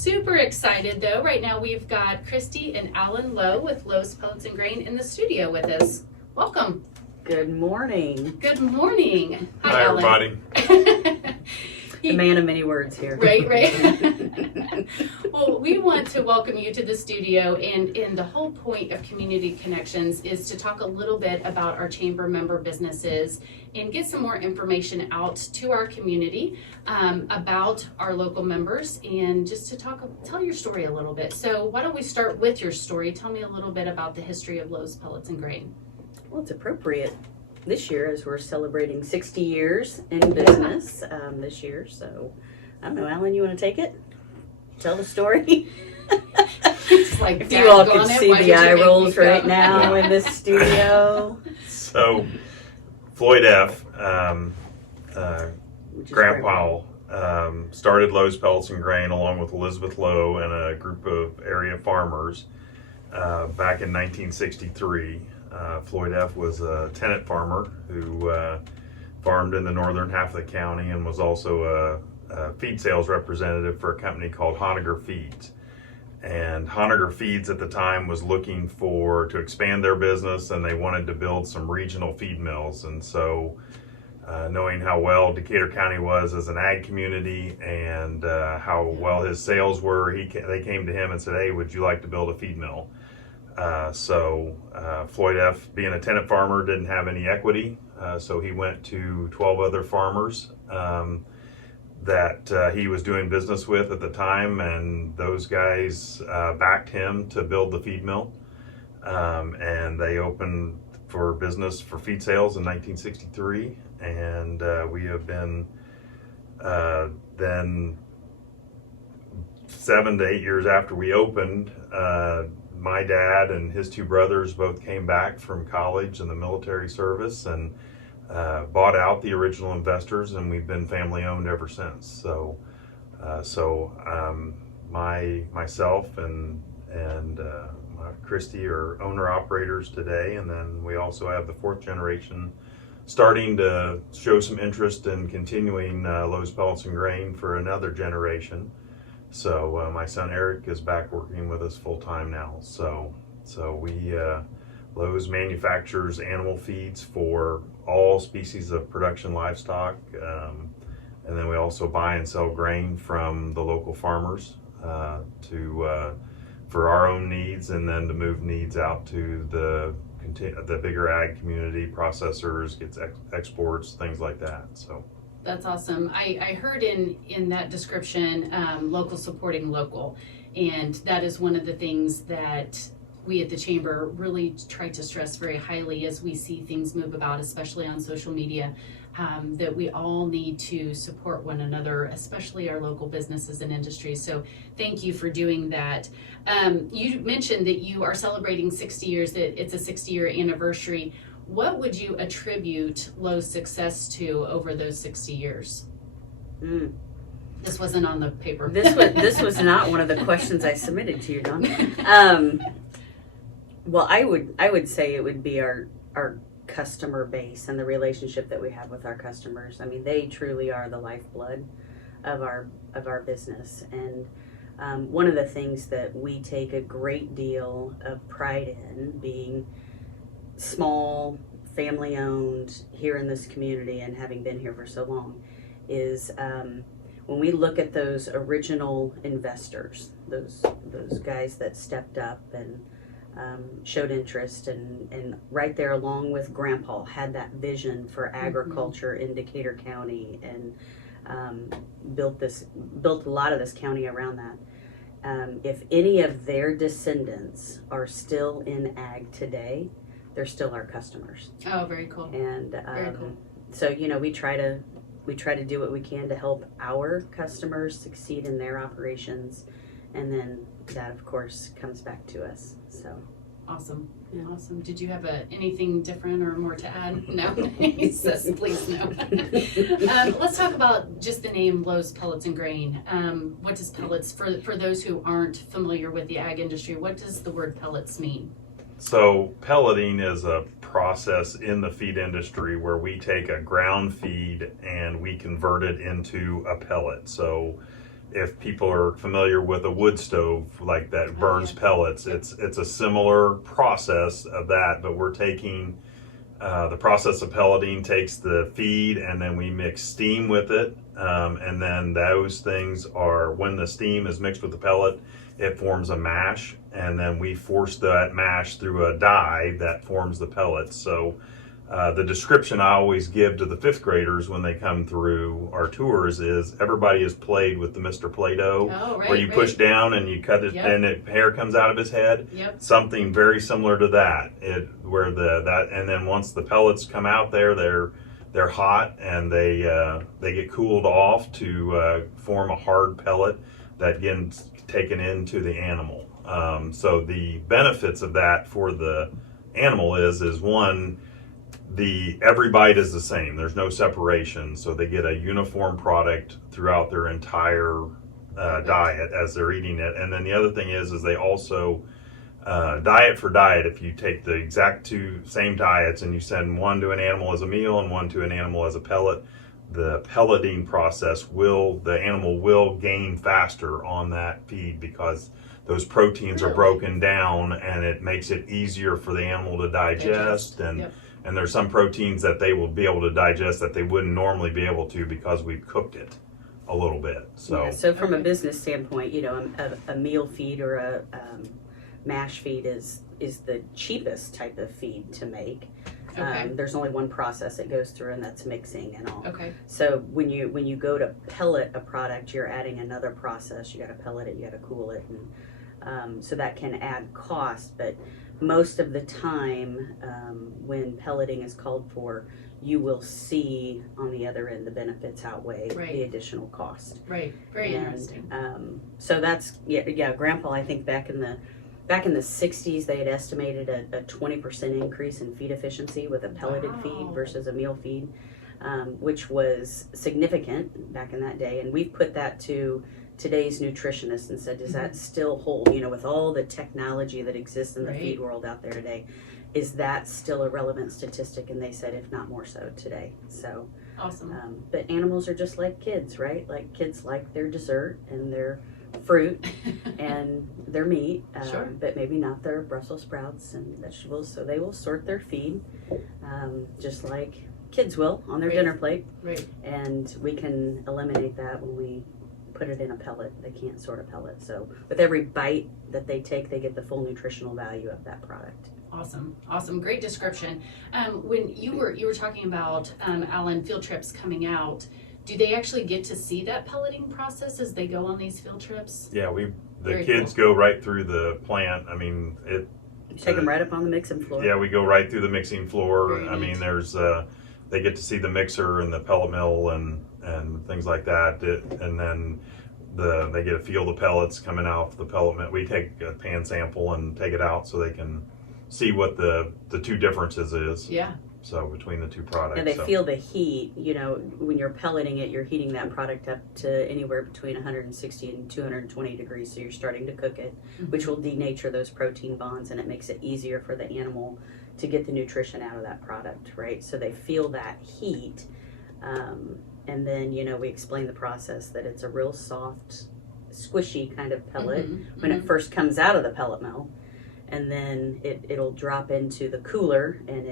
super excited though. Right now we've got Christy and Alan Lowe with Lowe's Pellets and Grain in the studio with us. Welcome. Good morning. Good morning. Hi everybody. The man of many words here. Right. Well, we want to welcome you to the studio, and the whole point of Community Connections is to talk a little bit about our chamber member businesses and get some more information out to our community about our local members, and just to tell your story a little bit. So why don't we start with your story? Tell me a little bit about the history of Lowe's Pellets and Grain. Well, it's appropriate this year as we're celebrating 60 years in business this year. So, I don't know, Alan, you want to take it? Tell the story? It's like, if you all could see the eye rolls right now in this studio. So, Floyd F., Grandpa, started Lowe's Pellets and Grain along with Elizabeth Lowe and a group of area farmers back in 1963. Floyd F. was a tenant farmer who farmed in the northern half of the county and was also a feed sales representative for a company called Honegger Feeds. And Honegger Feeds at the time was looking to expand their business, and they wanted to build some regional feed mills. And so knowing how well Decatur County was as an ag community and how well his sales were, they came to him and said, "Hey, would you like to build a feed mill?" So Floyd F., being a tenant farmer, didn't have any equity, so he went to 12 other farmers that he was doing business with at the time, and those guys backed him to build the feed mill, and they opened for business for feed sales in 1963, and we have been then 7 to 8 years after we opened, my dad and his two brothers both came back from college and the military service and bought out the original investors, and we've been family owned ever since. So myself and Christy are owner operators today, and then we also have the fourth generation starting to show some interest in continuing Lowe's Pellets and Grain for another generation. So my son Eric is back working with us full time now. So we Lowe's manufactures animal feeds for all species of production livestock, and then we also buy and sell grain from the local farmers for our own needs, and then to move needs out to the bigger ag community, processors, gets exports, things like that. So. That's awesome. I heard in that description, local supporting local, and that is one of the things that we at the Chamber really try to stress very highly as we see things move about, especially on social media, that we all need to support one another, especially our local businesses and industries. So thank you for doing that. You mentioned that you are celebrating 60 years, that it's a 60-year anniversary. What would you attribute Lowe's success to over those 60 years? This wasn't on the paper. This was not one of the questions I submitted to you, Dawn. Well, I would say it would be our customer base and the relationship that we have with our customers. I mean, they truly are the lifeblood of our business, and one of the things that we take a great deal of pride in, being small, family owned here in this community and having been here for so long, is when we look at those original investors, those guys that stepped up and showed interest, and right there along with Grandpa had that vision for agriculture in Decatur County, and built a lot of this county around that. If any of their descendants are still in ag today, they're still our customers. Oh, very cool. And very cool. So we try to do what we can to help our customers succeed in their operations, and then that of course comes back to us. So awesome. Yeah. Awesome. Did you have anything different or more to add? No. He says, please no. Let's talk about just the name Lowe's Pellets and Grain. What does pellets, for those who aren't familiar with the ag industry, what does the word pellets mean? So pelleting is a process in the feed industry where we take a ground feed and we convert it into a pellet. So if people are familiar with a wood stove like that burns yeah. pellets, it's a similar process of that, but we're taking the process of pelleting takes the feed and then we mix steam with it, and then those things are, when the steam is mixed with the pellet, it forms a mash, and then we force that mash through a die that forms the pellets. So the description I always give to the fifth graders when they come through our tours is everybody has played with the Mr. Play-Doh, Oh, right, where you push down and you cut it, Yep. and hair comes out of his head. Yep. Something very similar to that. And then once the pellets come out there, they're hot and they get cooled off to form a hard pellet that gets taken into the animal. So the benefits of that for the animal is one, every bite is the same. There's no separation, so they get a uniform product throughout their entire diet as they're eating it. And then the other thing is they also diet for diet. If you take the exact two same diets and you send one to an animal as a meal and one to an animal as a pellet, the pelleting process the animal will gain faster on that feed because those proteins are broken down, and it makes it easier for the animal to digest. And there's some proteins that they will be able to digest that they wouldn't normally be able to because we've cooked it a little bit. So, Yeah, so from a business standpoint, a meal feed or a mash feed is the cheapest type of feed to make. Okay. There's only one process it goes through, and that's mixing and all. Okay. So when you go to pellet a product, you're adding another process. You got to pellet it, you got to cool it, and so that can add cost. But most of the time, when pelleting is called for, you will see on the other end the benefits outweigh the additional cost. Right. Very interesting. So that's Grandpa, I think back in the 60s, they had estimated a 20% increase in feed efficiency with a pelleted feed versus a meal feed, which was significant back in that day. And we've put that to today's nutritionists and said, does that still hold? With all the technology that exists in the feed world out there today, is that still a relevant statistic? And they said, if not more so today. So awesome. But animals are just like kids, right? Like kids like their dessert and their fruit and their meat, Sure. but maybe not their Brussels sprouts and vegetables. So they will sort their feed, just like kids will on their dinner plate. Right. And we can eliminate that when we put it in a pellet. They can't sort a pellet. So with every bite that they take, they get the full nutritional value of that product. Awesome. Great description. When you were talking about Alan, field trips coming out, do they actually get to see that pelleting process as they go on these field trips? Yeah, Very kids cool. go right through the plant. I mean, Take them right up on the mixing floor. Yeah, we go right through the mixing floor. Very I mean, neat. there's they get to see the mixer and the pellet mill and things like that. And then they get to feel the pellets coming out the pellet mill. We take a pan sample and take it out so they can see what the two differences is. Yeah. So between the two products. And they feel the heat, when you're pelleting it, you're heating that product up to anywhere between 160 and 220 degrees. So you're starting to cook it, which will denature those protein bonds, and it makes it easier for the animal to get the nutrition out of that product, right? So they feel that heat. And then, we explain the process that it's a real soft, squishy kind of pellet when it first comes out of the pellet mill. And then it'll drop into the cooler, and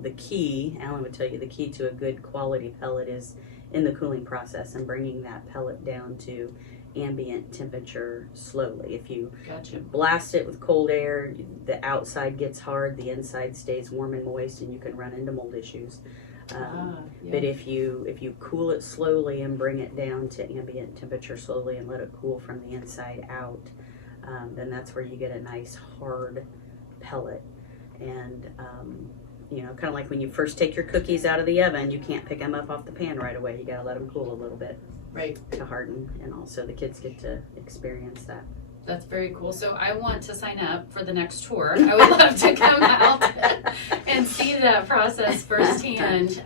the key, Alan would tell you, the key to a good quality pellet is in the cooling process and bringing that pellet down to ambient temperature slowly. If you blast it with cold air, the outside gets hard, the inside stays warm and moist, and you can run into mold issues. But if you cool it slowly and bring it down to ambient temperature slowly and let it cool from the inside out, then that's where you get a nice hard pellet. And kind of like when you first take your cookies out of the oven, you can't pick them up off the pan right away. You got to let them cool a little bit to harden, and also the kids get to experience that. That's very cool. So I want to sign up for the next tour. I would love to come out and see that process firsthand.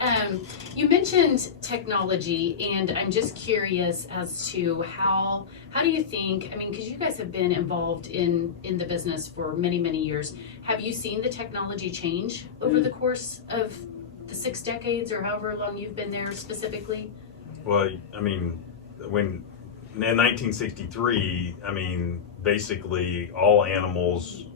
You mentioned technology, and I'm just curious as to how do you think, because you guys have been involved in the business for many, many years. Have you seen the technology change over the course of the 6 decades or however long you've been there specifically? Well, when in 1963, I mean, basically all animals,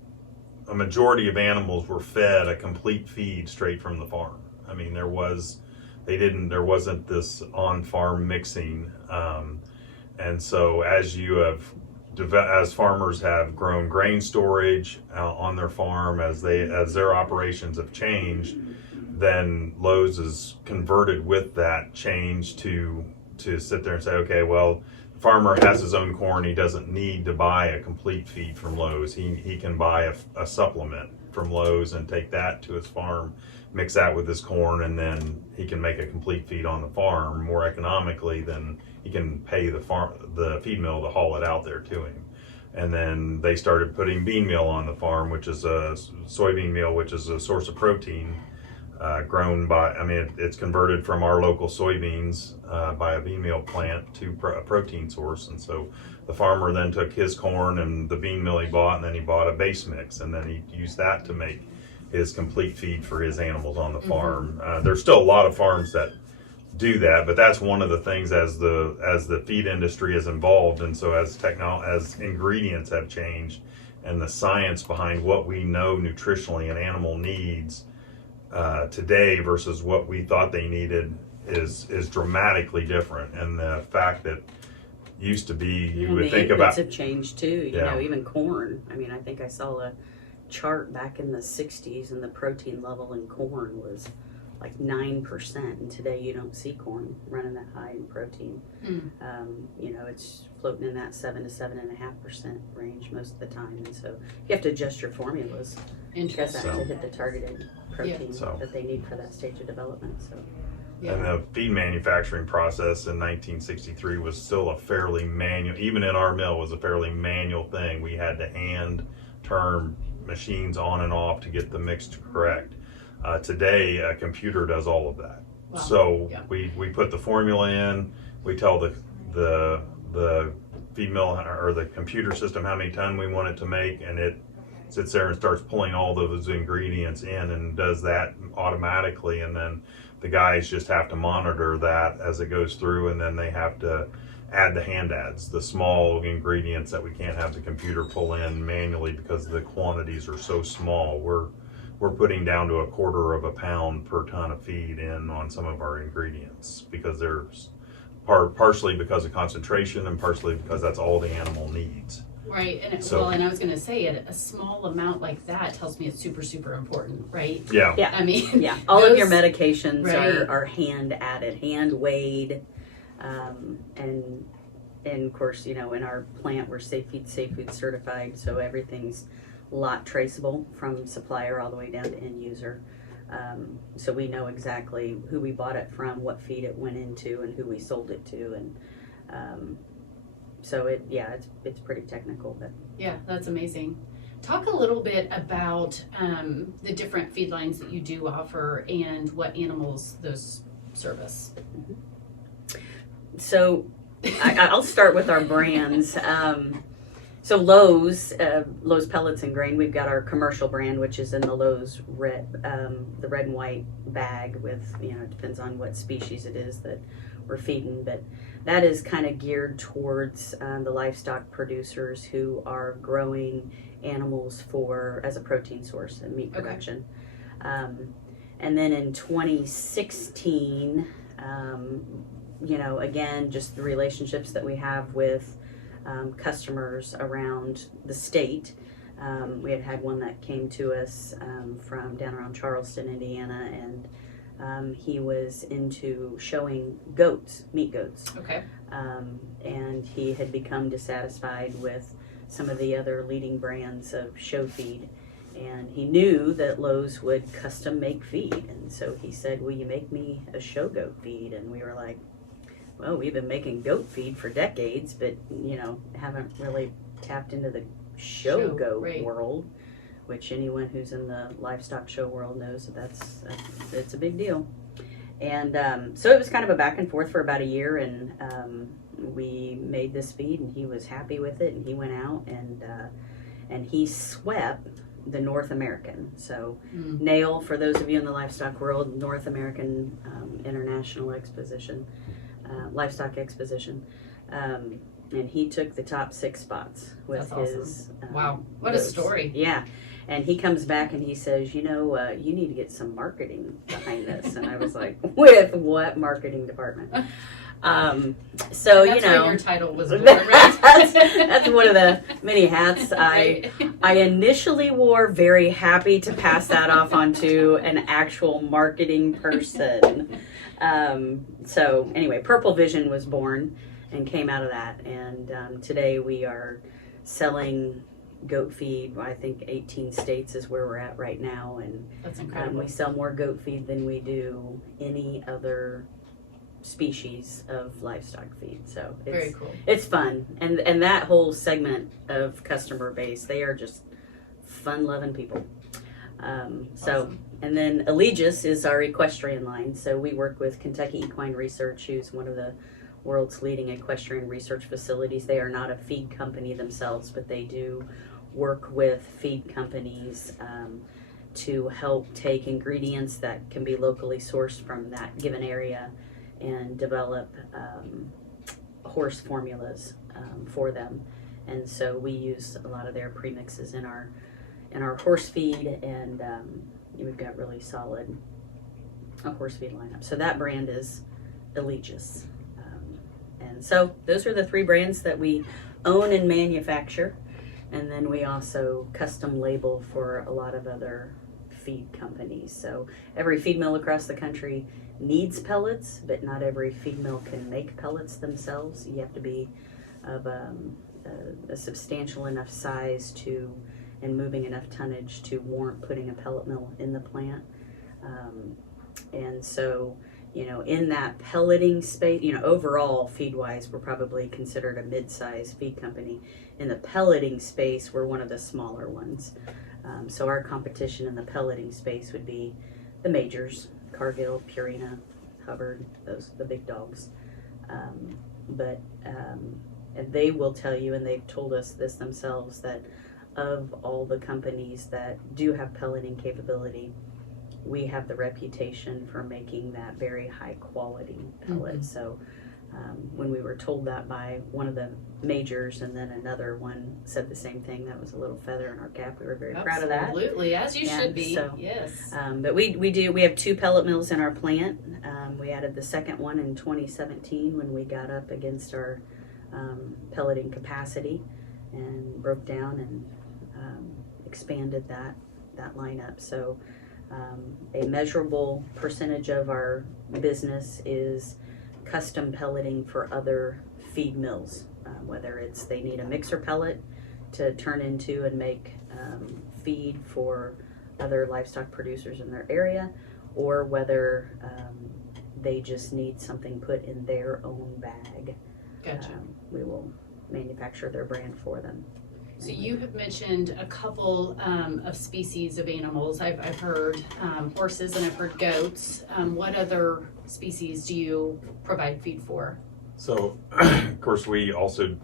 a majority of animals were fed a complete feed straight from the farm. I mean, there wasn't this on-farm mixing. And so as farmers have grown grain storage on their farm, as their operations have changed, then Lowe's is converted with that change to sit there and say, okay, well, the farmer has his own corn. He doesn't need to buy a complete feed from Lowe's. He can buy a supplement from Lowe's and take that to his farm, mix that with his corn, and then he can make a complete feed on the farm more economically than he can pay the feed mill to haul it out there to him. And then they started putting bean meal on the farm, which is a soybean meal, which is a source of protein. Grown it's converted from our local soybeans by a bean meal plant to a protein source. And so the farmer then took his corn and the bean meal he bought, and then he bought a base mix, and then he used that to make his complete feed for his animals on the farm. There's still a lot of farms that do that, but that's one of the things as the feed industry is involved, and so as ingredients have changed and the science behind what we know nutritionally an animal needs today versus what we thought they needed is dramatically different. And the fact that used to be you would think about have changed too. You know, even corn. I mean, I think I saw a chart back in the 60s, and the protein level in corn was like 9%, and today you don't see corn running that high in protein. You know, it's floating in that 7 to 7.5% range most of the time, and so you have to adjust your formulas to hit the targeted protein that they need for that stage of development. So. And the feed manufacturing process in 1963 was still a fairly manual, even in our mill, was a fairly manual thing. We had to hand turn machines on and off to get the mix correct. Today, a computer does all of that. Wow. So we put the formula in, we tell the feed mill or the computer system how many ton we want it to make, and it sits there and starts pulling all those ingredients in and does that automatically, and then the guys just have to monitor that as it goes through, and then they have to add the hand adds, the small ingredients that we can't have the computer pull in manually because the quantities are so small. We're putting down to 1/4 of a pound per ton of feed in on some of our ingredients because there's partially because of concentration and partially because that's all the animal needs. Right, and and I was going to say, a small amount like that tells me it's super, super important, right? Yeah. I mean, all of your medications are hand added, hand weighed, and of course, you know, in our plant we're safe food certified, so everything's lot traceable from supplier all the way down to end user. So we know exactly who we bought it from, what feed it went into, and who we sold it to, and so it's pretty technical. But yeah, that's amazing. Talk a little bit about the different feed lines that you do offer and what animals those service. So I'll start with our brands. So Lowe's Pellets and Grain, we've got our commercial brand, which is in the Lowe's red, the red and white bag with, you know, it depends on what species it is that we're feeding, but that is kind of geared towards the livestock producers who are growing animals as a protein source and meat production. And then in 2016, you know, again, just the relationships that we have with customers around the state. We had one that came to us from down around Charleston, Indiana, and he was into showing meat goats. Okay. And he had become dissatisfied with some of the other leading brands of show feed. And he knew that Lowe's would custom make feed. And so he said, will you make me a show goat feed? And we were like, well, we've been making goat feed for decades, but, you know, haven't really tapped into the show goat world, which anyone who's in the livestock show world knows that it's a big deal. And so it was kind of a back and forth for about a year, and we made this feed, and he was happy with it, and he went out and he swept the North American. So NAIL, for those of you in the livestock world, North American International Exposition, Livestock Exposition. and he took the top 6 spots with That's awesome. his. Wow, what a goats. story. Yeah. And he comes back and he says, you need to get some marketing behind this. And I was like, with what marketing department? So, And that's why your title was born, that's, right? that's one of the many hats Right. I initially wore, very happy to pass that off onto an actual marketing person. So anyway, Purple Vision was born and came out of that. And today we are selling goat feed. I think 18 states is where we're at right now. And That's incredible. we sell more goat feed than we do any other species of livestock feed. So Very it's cool. it's fun, and that whole segment of customer base, they are just fun loving people. So Awesome. and then Allegis is our equestrian line. So we work with Kentucky Equine Research, who's one of the world's leading equestrian research facilities. They are not a feed company themselves, but they do work with feed companies to help take ingredients that can be locally sourced from that given area and develop horse formulas for them. And so we use a lot of their premixes in our horse feed, and we've got really solid horse feed lineup. So that brand is Allegis. And so those are the 3 brands that we own and manufacture. And then we also custom label for a lot of other feed companies. So every feed mill across the country needs pellets, but not every feed mill can make pellets themselves. You have to be of a substantial enough size and moving enough tonnage to warrant putting a pellet mill in the plant. And so, in that pelleting space, overall feed-wise, we're probably considered a mid-size feed company. In the pelleting space, we're one of the smaller ones. So our competition in the pelleting space would be the majors, Cargill, Purina, Hubbard, the big dogs. But they will tell you, and they've told us this themselves, that of all the companies that do have pelleting capability, we have the reputation for making that very high quality pellet. Mhm. So when we were told that by one of the majors, and then another one said the same thing, that was a little feather in our cap. We were very proud of that. Absolutely, as you Yeah, should be. so, Yes. But we have 2 pellet mills in our plant. We added the second one in 2017 when we got up against our pelleting capacity and broke down and expanded that lineup. So a measurable percentage of our business is custom pelleting for other feed mills, whether it's they need a mixer pellet to turn into and make feed for other livestock producers in their area, or whether they just need something put in their own bag. Gotcha. We will manufacture their brand for them. So you have mentioned a couple of species of animals. I've heard horses and I've heard goats. What other species do you provide feed for? So, of course, we also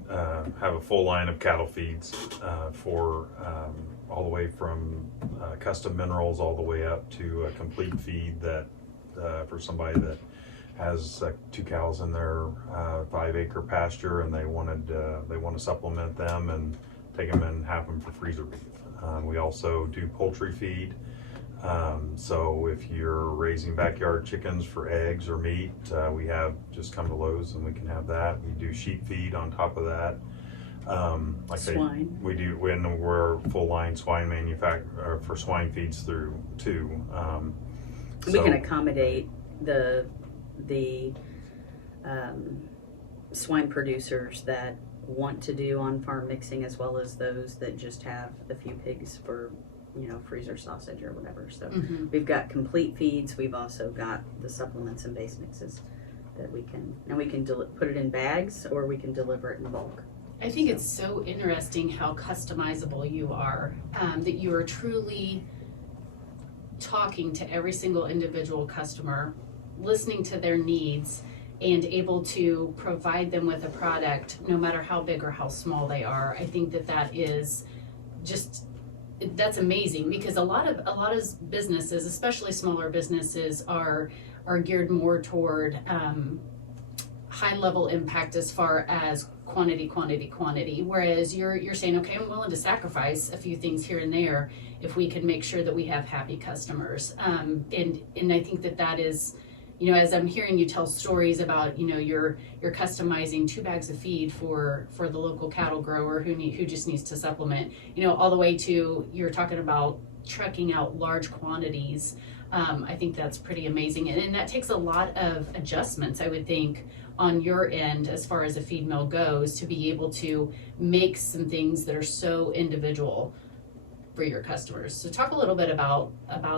have a full line of cattle feeds for all the way from custom minerals all the way up to a complete feed that for somebody that has 2 cows in their 5-acre pasture and they want to supplement them and take them and have them for freezer beef. We also do poultry feed. So if you're raising backyard chickens for eggs or meat, we have just come to Lowe's and we can have that. We do sheep feed on top of that. Like Swine. we do when we're full line swine manufacturer for swine feeds through too. We can accommodate the swine producers that want to do on-farm mixing, as well as those that just have a few pigs for freezer sausage or whatever. So we've got complete feeds. We've also got the supplements and base mixes that we can put it in bags, or we can deliver it in bulk. I think it's so interesting how customizable you are, that you are truly talking to every single individual customer, listening to their needs, and able to provide them with a product no matter how big or how small they are. I think that is just, that's amazing, because a lot of businesses, especially smaller businesses, are geared more toward high level impact as far as quantity. Whereas you're saying, okay, I'm willing to sacrifice a few things here and there if we can make sure that we have happy customers. And I think that is, as I'm hearing you tell stories about, you're customizing 2 bags of feed for the local cattle grower who just needs to supplement, all the way to you're talking about trucking out large quantities. I think that's pretty amazing. And that takes a lot of adjustments, I would think, on your end as far as a feed mill goes, to be able to make some things that are so individual for your customers. So talk a little bit about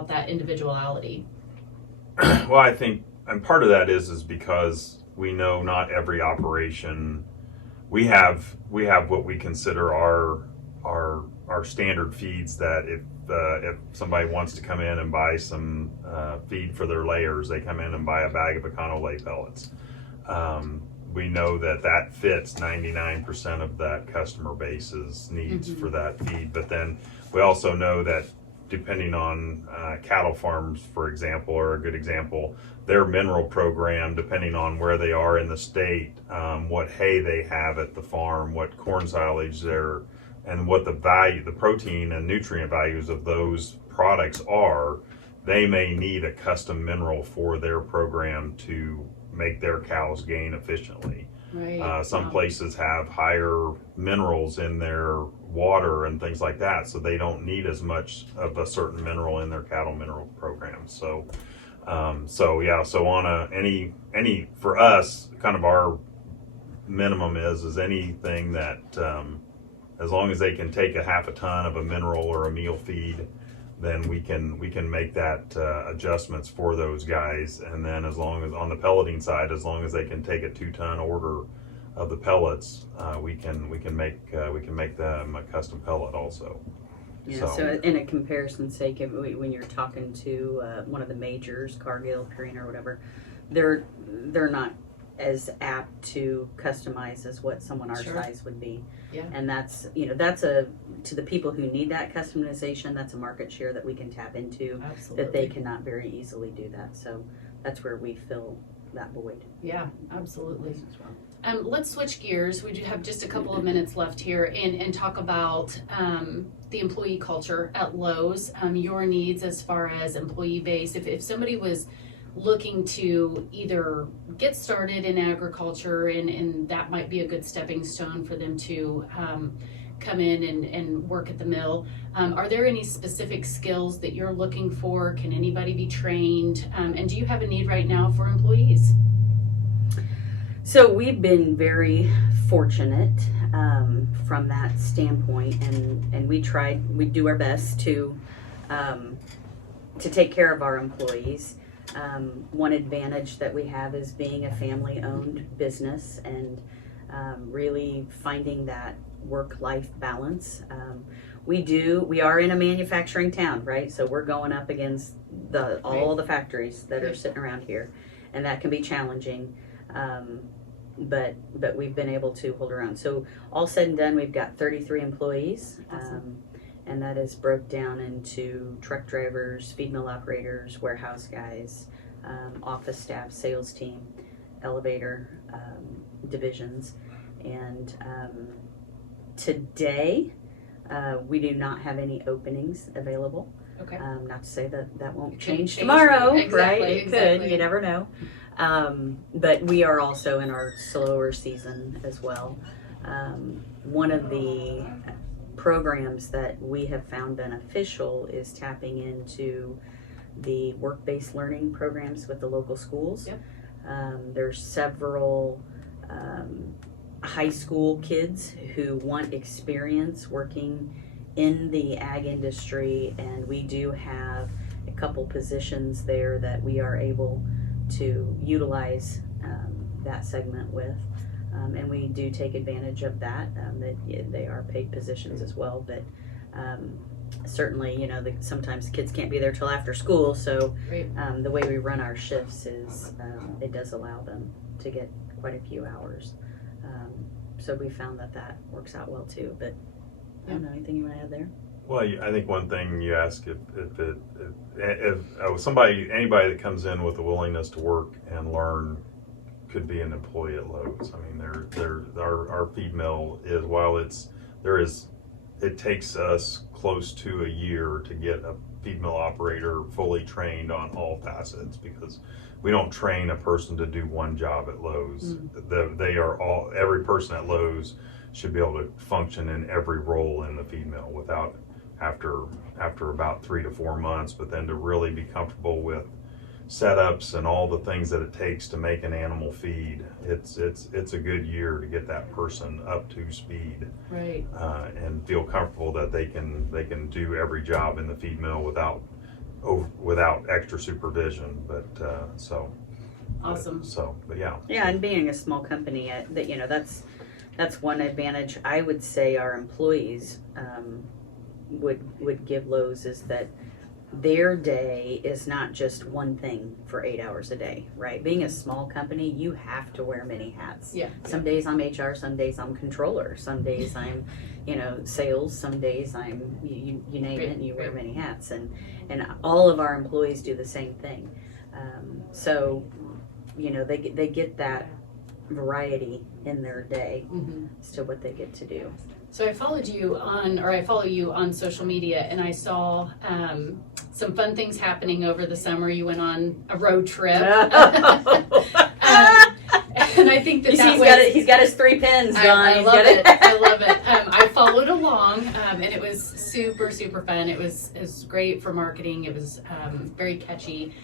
that individuality. Well, I think, and part of that is because we know not every operation, we have what we consider our standard feeds, that if somebody wants to come in and buy some feed for their layers, they come in and buy a bag of Econo-Lay pellets. We know that fits 99% of that customer base's needs for that feed. But then we also know that depending on cattle farms, for example, or a good example, their mineral program, depending on where they are in the state, what hay they have at the farm, what corn silage they're, and what the protein and nutrient values of those products are, they may need a custom mineral for their program to make their cows gain efficiently. Right. Some places have higher minerals in their water and things like that, so they don't need as much of a certain mineral in their cattle mineral program. So on any for us, kind of our minimum is anything that as long as they can take a half a ton of a mineral or a meal feed, then we can make that adjustments for those guys. And then as long as on the pelleting side, as long as they can take a 2-ton order of the pellets, we can make them a custom pellet also. Yeah, so in a comparison's sake, when you're talking to one of the majors, Cargill, Purina, or whatever, they're not as apt to customize as what someone our size would be. Yeah. And that's to the people who need that customization, that's a market share that we can tap into. Absolutely. That they cannot very easily do that. So that's where we fill that void. Yeah, absolutely. Let's switch gears. We do have just a couple of minutes left here and talk about the employee culture at Lowe's, your needs as far as employee base. If somebody was looking to either get started in agriculture and that might be a good stepping stone for them to come in and work at the mill, are there any specific skills that you're looking for? Can anybody be trained? And do you have a need right now for employees? So we've been very fortunate from that standpoint, and we do our best to take care of our employees. One advantage that we have is being a family-owned business and really finding that work-life balance. We are in a manufacturing town, right? So we're going up against all the factories that are sitting around here, and that can be challenging. But we've been able to hold around. So all said and done, we've got 33 employees. Awesome. And that is broke down into truck drivers, feed mill operators, warehouse guys, office staff, sales team, elevator divisions. And today, we do not have any openings available. Okay. Not to say that won't change Change. tomorrow, Exactly, right? It exactly. could. You never know. But we are also in our slower season as well. One of the programs that we have found beneficial is tapping into the work-based learning programs with the local schools. Yep. There's several high school kids who want experience working in the ag industry, and we do have a couple positions there that we are able to utilize that segment with. And we do take advantage of that. They are paid positions as well, but certainly, sometimes kids can't be there till after school. So the way we run our shifts is it does allow them to get quite a few hours. So we found that works out well too. But I don't know, anything you want to add there? Well, I think one thing you ask if anybody that comes in with a willingness to work and learn could be an employee at Lowe's. I mean, our feed mill is, while it takes us close to a year to get a feed mill operator fully trained on all facets, because we don't train a person to do one job at Lowe's. Every person at Lowe's should be able to function in every role in the feed mill without, after about 3 to 4 months, but then to really be comfortable with setups and all the things that it takes to make an animal feed. It's a good year to get that person up to speed, Right. and feel comfortable that they can do every job in the feed mill without extra supervision. But Awesome. but yeah. Yeah, and being a small company, that's one advantage I would say our employees would give Lowe's, is that their day is not just one thing for 8 hours a day, right? Being a small company, you have to wear many hats. Yeah. Some days I'm HR, some days I'm controller, some days I'm, sales, some days I'm, you name it, and you wear many hats. And all of our employees do the same thing. So, they get that variety in their day as to what they get to do. So I follow you on social media, and I saw some fun things happening over the summer. You went on a road trip. And I think he's got his 3 pins, Don. I love it. I love it. I followed along, and it was super, super fun. It was great for marketing. It was very catchy,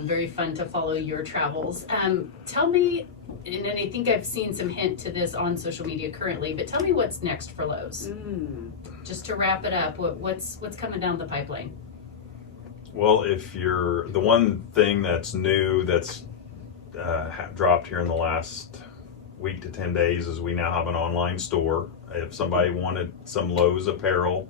very fun to follow your travels. Tell me, and I think I've seen some hint to this on social media currently, but tell me what's next for Lowe's. Just to wrap it up, what's coming down the pipeline? Well, the one thing that's new that's dropped here in the last week to 10 days is we now have an online store. If somebody wanted some Lowe's apparel,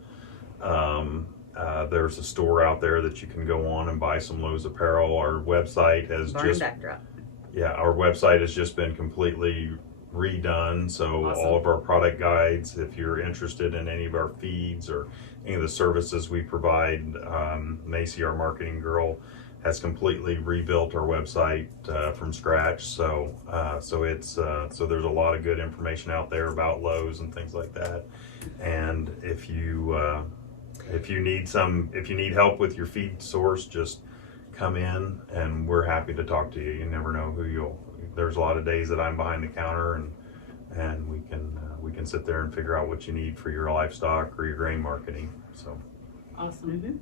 there's a store out there that you can go on and buy some Lowe's apparel. Our website has our website has just been completely redone. So Awesome. All of our product guides, if you're interested in any of our feeds or any of the services we provide, Macy, our marketing girl, has completely rebuilt our website from scratch. So there's a lot of good information out there about Lowe's and things like that. And if you need help with your feed source, just come in and we're happy to talk to you. You never know there's a lot of days that I'm behind the counter and we can sit there and figure out what you need for your livestock or your grain marketing. So Awesome.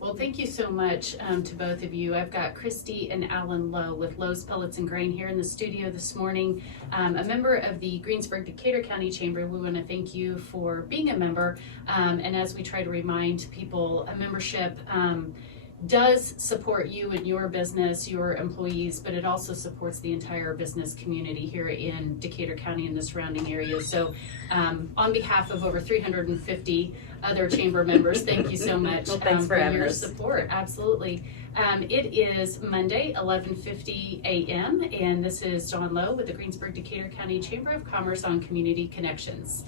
Well, thank you so much to both of you. I've got Christy and Alan Lowe with Lowe's Pellets and Grain here in the studio this morning. A member of the Greensburg Decatur County Chamber. We want to thank you for being a member. And as we try to remind people, a membership does support you and your business, your employees, but it also supports the entire business community here in Decatur County and the surrounding areas. So on behalf of over 350 other chamber members, thank you so much for your us. support. Absolutely. It is Monday, 11:50 a.m., and this is John Lowe with the Greensburg Decatur County Chamber of Commerce on Community Connections.